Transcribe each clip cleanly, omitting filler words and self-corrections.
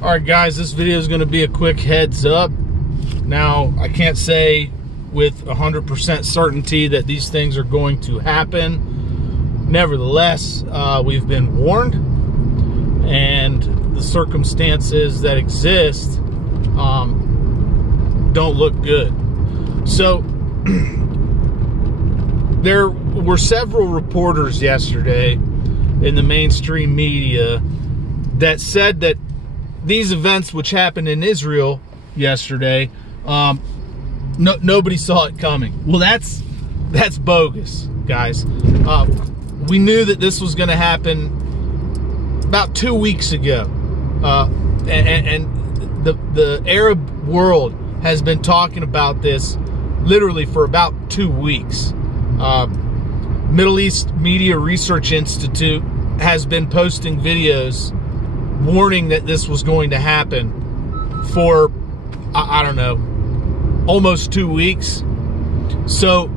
All right, guys, this video is going to be a quick heads up. Now, I can't say with 100% certainty that these things are going to happen. Nevertheless, we've been warned, and the circumstances that exist don't look good. So, there were several reporters yesterday in the mainstream media that said that these events which happened in Israel yesterday, nobody saw it coming. Well, that's bogus, guys. We knew that this was going to happen about 2 weeks ago, and the Arab world has been talking about this literally for about 2 weeks. Middle East Media Research Institute has been posting videos warning that this was going to happen for, I don't know, almost 2 weeks. So,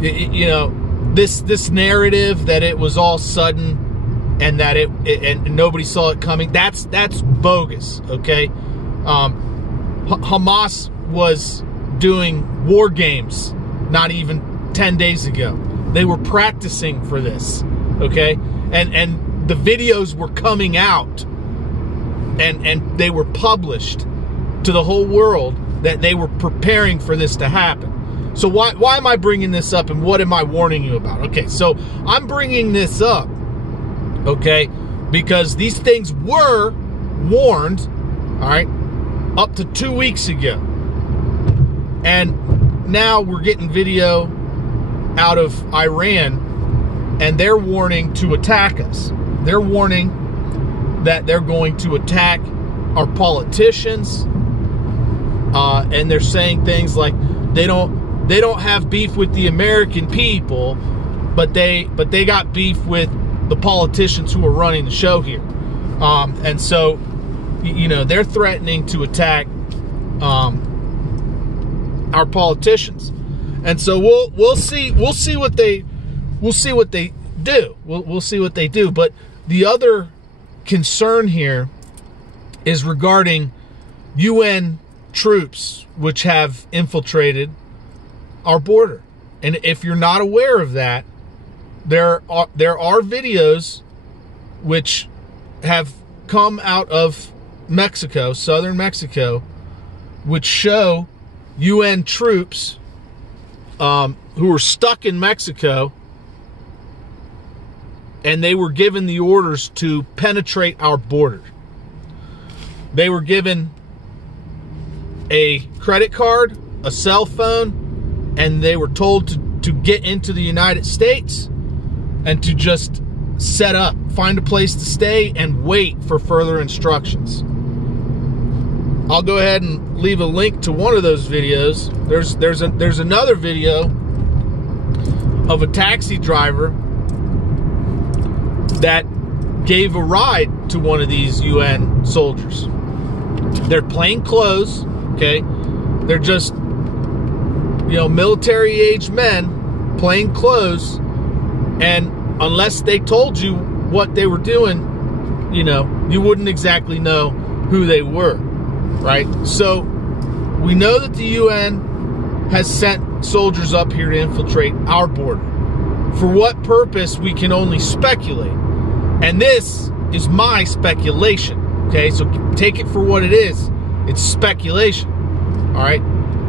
you know, this narrative that it was all sudden and that and nobody saw it coming, that's bogus, okay? Hamas was doing war games not even 10 days ago. They were practicing for this, okay? And the videos were coming out and they were published to the whole world that they were preparing for this to happen. So why am I bringing this up, and what am I warning you about? Okay, so I'm bringing this up, okay, because these things were warned, all right, up to 2 weeks ago. And now we're getting video out of Iran, and they're warning to attack us. They're warning that they're going to attack our politicians, and they're saying things like they don't have beef with the American people, but they got beef with the politicians who are running the show here, and so, you know, they're threatening to attack our politicians, and so we'll see what they do. We'll see what they do. But the other concern here is regarding UN troops which have infiltrated our border. And if you're not aware of that, there are videos which have come out of Mexico, southern Mexico, which show UN troops who were stuck in Mexico, and they were given the orders to penetrate our border. They were given a credit card, a cell phone, and they were told to get into the United States and to just set up, find a place to stay, and wait for further instructions. I'll go ahead and leave a link to one of those videos. There's another video of a taxi driver that gave a ride to one of these UN soldiers. They're plain clothes, okay? They're just, you know, military-age men, plain clothes, and unless they told you what they were doing, you know, you wouldn't exactly know who they were, right? So we know that the UN has sent soldiers up here to infiltrate our border. For what purpose, we can only speculate. And this is my speculation, okay? So take it for what it is. It's speculation, all right?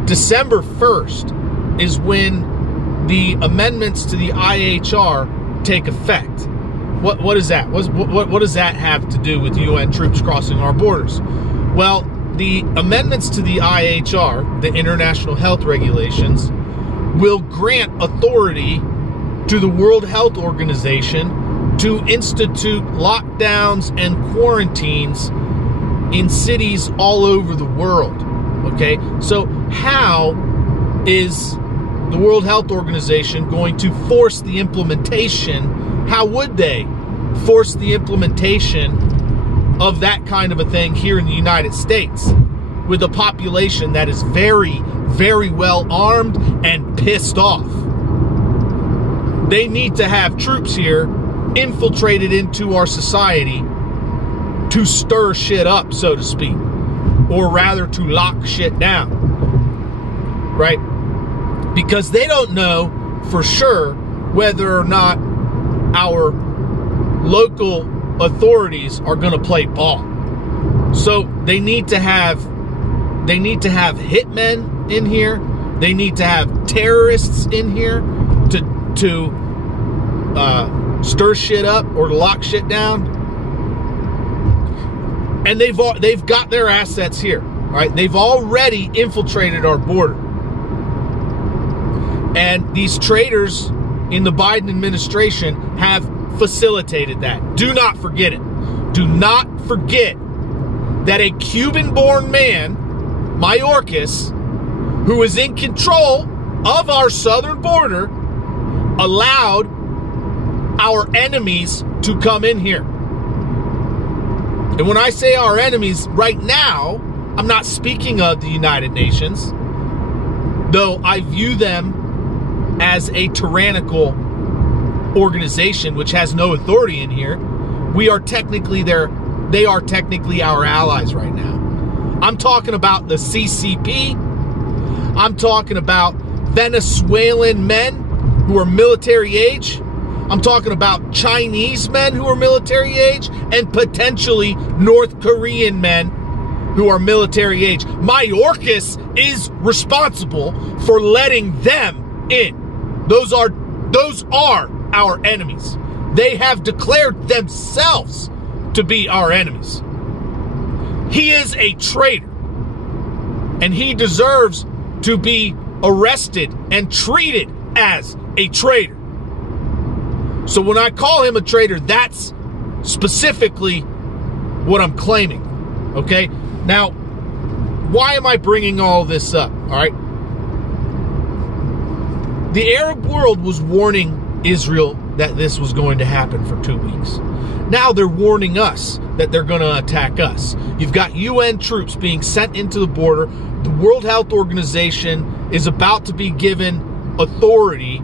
December 1st is when the amendments to the IHR take effect. What is that? What does that have to do with UN troops crossing our borders? Well, the amendments to the IHR, the International Health Regulations, will grant authority to the World Health Organization to institute lockdowns and quarantines in cities all over the world, okay? So how is the World Health Organization going to force the implementation? How would they force the implementation of that kind of a thing here in the United States with a population that is very, very well armed and pissed off? They need to have troops here infiltrated into our society to stir shit up, so to speak, or rather to lock shit down, right? Because they don't know for sure whether or not our local authorities are going to play ball. So they need to have hitmen in here. They need to have terrorists in here to stir shit up or to lock shit down. And they've got their assets here, right? They've already infiltrated our border. And these traitors in the Biden administration have facilitated that. Do not forget it. Do not forget that a Cuban-born man, Mayorkas, who is in control of our southern border, allowed our enemies to come in here. And when I say our enemies right now, I'm not speaking of the United Nations, though I view them as a tyrannical organization which has no authority in here. They are technically our allies right now. I'm talking about the CCP. I'm talking about Venezuelan men who are military age. I'm talking about Chinese men who are military age and potentially North Korean men who are military age. Mayorkas is responsible for letting them in. Those are our enemies. They have declared themselves to be our enemies. He is a traitor, and he deserves to be arrested and treated as a traitor. So when I call him a traitor, that's specifically what I'm claiming. Okay? Now, why am I bringing all this up? All right? The Arab world was warning Israel that this was going to happen for 2 weeks. Now they're warning us that they're going to attack us. You've got UN troops being sent into the border. The World Health Organization is about to be given authority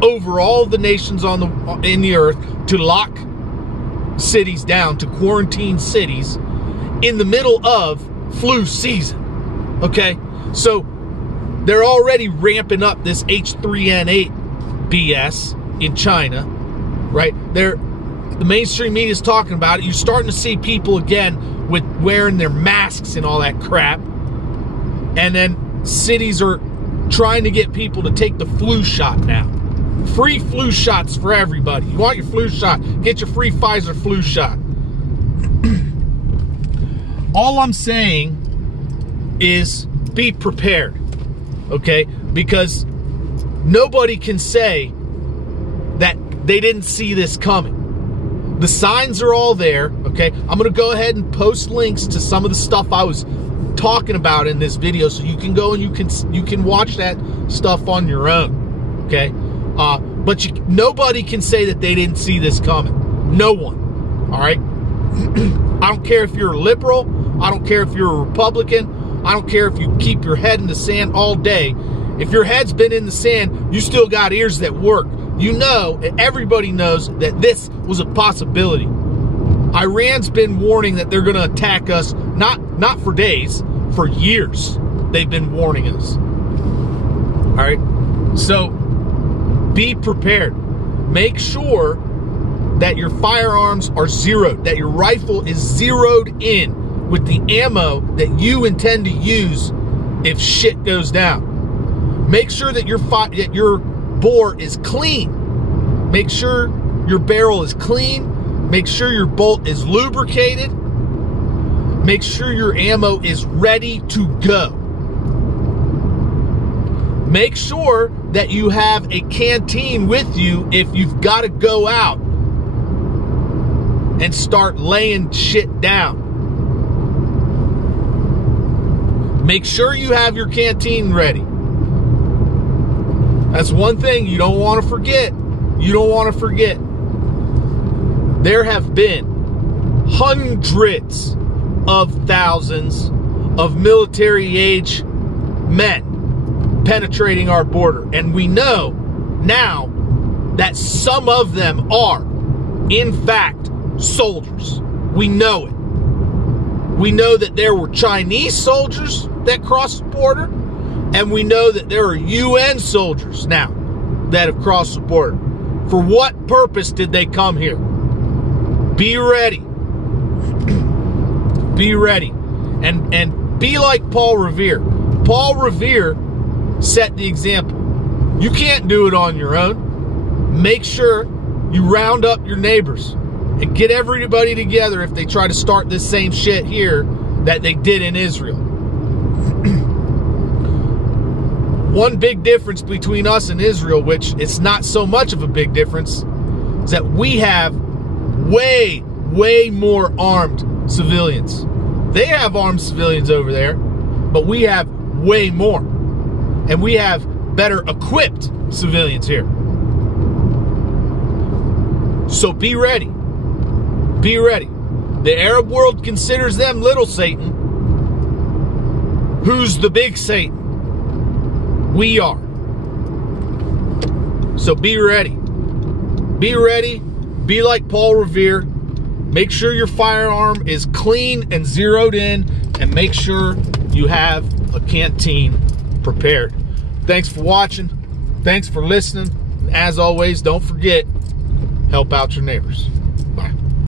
over all the nations in the earth to lock cities down, to quarantine cities in the middle of flu season. Okay? So they're already ramping up this H3N8 BS in China, right? The mainstream media is talking about it. You're starting to see people again with wearing their masks and all that crap. And then cities are trying to get people to take the flu shot now. Free flu shots for everybody. You want your flu shot? Get your free Pfizer flu shot. All I'm saying is be prepared, okay? Because nobody can say that they didn't see this coming. The signs are all there, okay? I'm going to go ahead and post links to some of the stuff I was talking about in this video, so you can go and you can watch that stuff on your own, okay? But nobody can say that they didn't see this coming. No one, all right? I don't care if you're a liberal. I don't care if you're a Republican. I don't care if you keep your head in the sand all day. If your head's been in the sand, you still got ears that work. You know, everybody knows that this was a possibility. Iran's been warning that they're going to attack us, not for days, for years. They've been warning us. All right? So, be prepared. Make sure that your firearms are zeroed, that your rifle is zeroed in with the ammo that you intend to use if shit goes down. Make sure that your bore is clean. Make sure your barrel is clean. Make sure your bolt is lubricated. Make sure your ammo is ready to go. Make sure that you have a canteen with you if you've got to go out and start laying shit down. Make sure you have your canteen ready. That's one thing you don't want to forget. You don't want to forget. There have been hundreds of thousands of military age men penetrating our border. And we know now that some of them are, in fact, soldiers. We know it. We know that there were Chinese soldiers that crossed the border, and we know that there are UN soldiers now that have crossed the border. For what purpose did they come here? Be ready. Be ready. And be like Paul Revere. Paul Revere set the example. You can't do it on your own. Make sure you round up your neighbors and get everybody together if they try to start this same shit here that they did in Israel. One big difference between us and Israel, which it's not so much of a big difference, is that we have way more armed civilians. They have armed civilians over there, but we have way more. And we have better equipped civilians here. So be ready. Be ready. The Arab world considers them little Satan. Who's the big Satan? We are. So be ready. Be ready. Be like Paul Revere. Make sure your firearm is clean and zeroed in, and make sure you have a canteen prepared. Thanks for watching. Thanks for listening. And as always, don't forget, help out your neighbors.